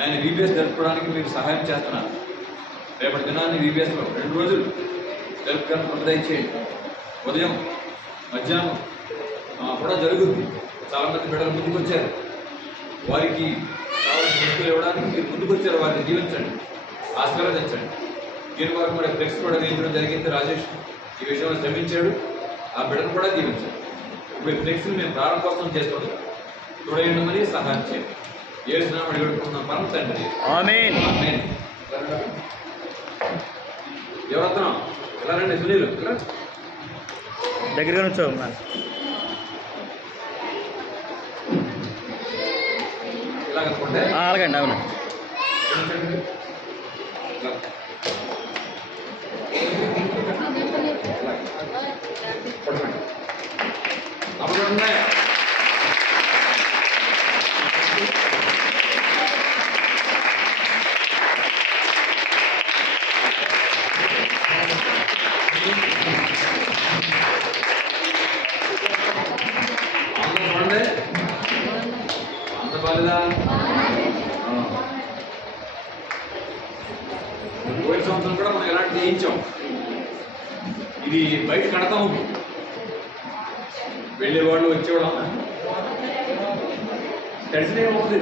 ఆయన VBS జరుపుకోవడానికి మీకు సహాయం చేస్తున్నాను. రేపటి దినాన్ని VBSలో 2 రోజులు జరుపుకోవడానికి దయచేయండి. ఉదయం మధ్యాహ్నం కూడా జరుగుద్ది. చాలామంది బిడ్డలు ముందుకు వచ్చారు, వారికి కావాల్సిన వస్తువులు ఇవ్వడానికి మీరు ముందుకు వచ్చారు. వారిని దీవించండి, ఆశీర్వదించండి. దీని వరకు మరి ఫ్లెక్స్ కూడా వేయించడం జరిగింది. రాజేష్ ఈ విషయంలో శ్రమించాడు, ఆ బిడ్డను కూడా దీవించాడు. ఇప్పుడు ఫ్లెక్స్ని మేము ప్రారంభోత్సవం చేస్తుంటాం. తోడైండమని సహాయం చేయండి. యేసు నామమున వేడుకుంటున్నాం పరమ తండ్రి, ఆమేన్. ఆమేన్. ఎవరత్నం ఎలా రండి, సునీల్ దగ్గరగా నుంచో ఇలాగనుకుంటే అలాగండి. అవును, అప్పుడు ఉన్నాయా? చూడండి, అంత బాలేదా? పోయిన సంవత్సరం కూడా మనం ఎలాంటి చేయించాం. ఇది బయట కడతాము, వెళ్ళేవాళ్ళు వచ్చేవాళ్ళం, తెలిసినే ఉంటుంది.